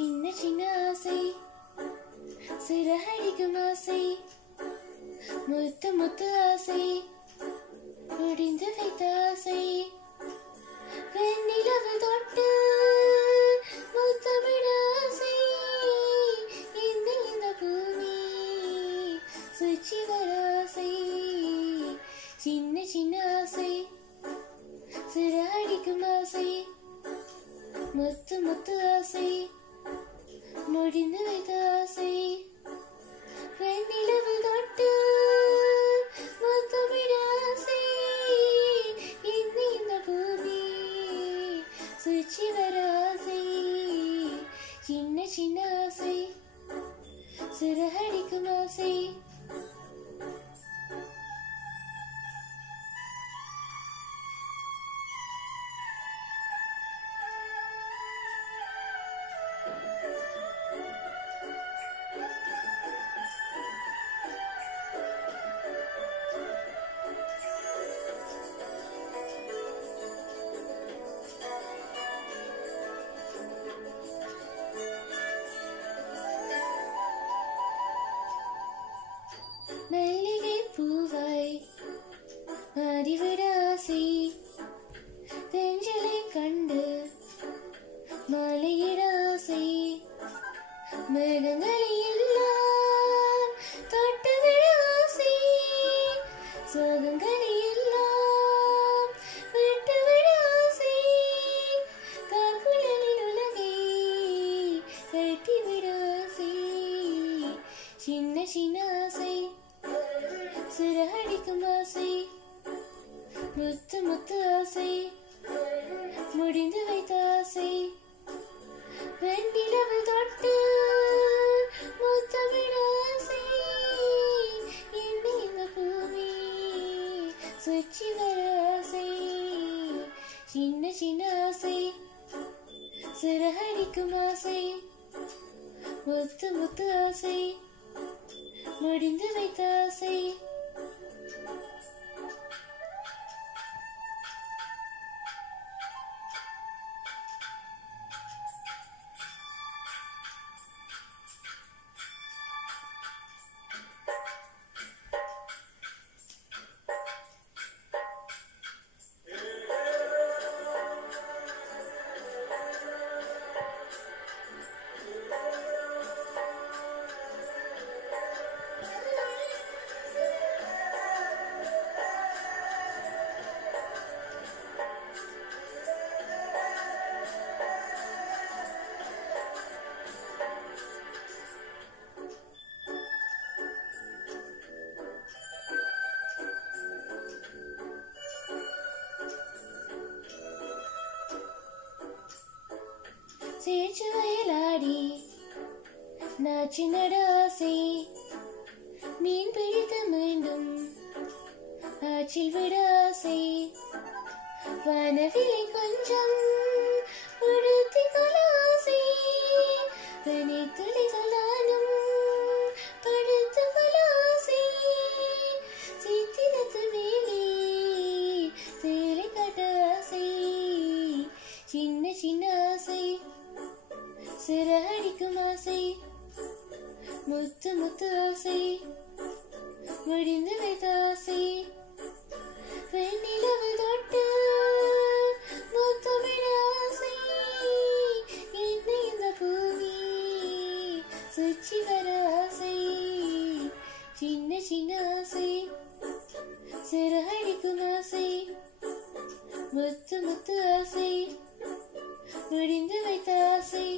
சின்ன சின்ன ஆசை சிறகடிக்கும் ஆசை முத்து முத்து ஆசை முடிந்து வைத்த ஆசை வெண்ணிலவு தொட்டு முத்தமிட ஆசை இந்த பூமி சுற்றி வர ஆசை சின்ன சின்ன ஆசை சிறகடிக்கும் ஆசை முத்து முத்து ஆசை முடிந்து வைத்த ஆசை வெண்ணிலவு தொட்டு முத்தமிட ஆசை இந்த பூமி சுற்றி வர ஆசை சின்ன சின்ன ஆசை சிறகடிக்கும் ஆசை மல்லிகை பூவாய் மாறிவிட ஆசை தெஞ்சலை கண்டு மாலையிட ஆசை மேகங்களை எல்லாம் தொட்டுவிட ஆசை சோகங்களை எல்லாம் விட்டுவிட ஆசை கார்குழலில் உலகை கட்டிவிட ஆசை சின்ன சின்ன ஆசை சிறகடிக்கும் ஆசை முத்து முத்து ஆசை முடிந்து வைத்த ஆசை வெண்ணிலவு தொட்டு முத்தமிட ஆசை இந்த பூமி சுற்றி வர ஆசை சின்ன சின்ன ஆசை சிறகடிக்கும் ஆசை முத்து முத்து ஆசை முடிந்து வைத்த ஆசை சேற்று வயலாடி நாச்சு நட ஆசை மீன் பிடித்து மீண்டும் ஆற்றில் விட ஆசை வானவிலை கொஞ்சம் உடுத்தி கொள்ள ஆசை தனி துளிகளாலும் படுத்து கொள்ள ஆசை சித்திரத்து மேலே சேலை கட்ட ஆசை சின்ன சின்ன ஆசை சிறகடிக்கும் ஆசை முத்து முத்து ஆசை முடிந்து வைத்த ஆசை வெண்ணிலவு தொட்டு முத்தமிட ஆசை இந்த பூமி சுற்றி வர ஆசை சின்ன சின்ன ஆசை சிறகடிக்கும் ஆசை முத்து முத்து ஆசை முடிந்து வைத்த ஆசை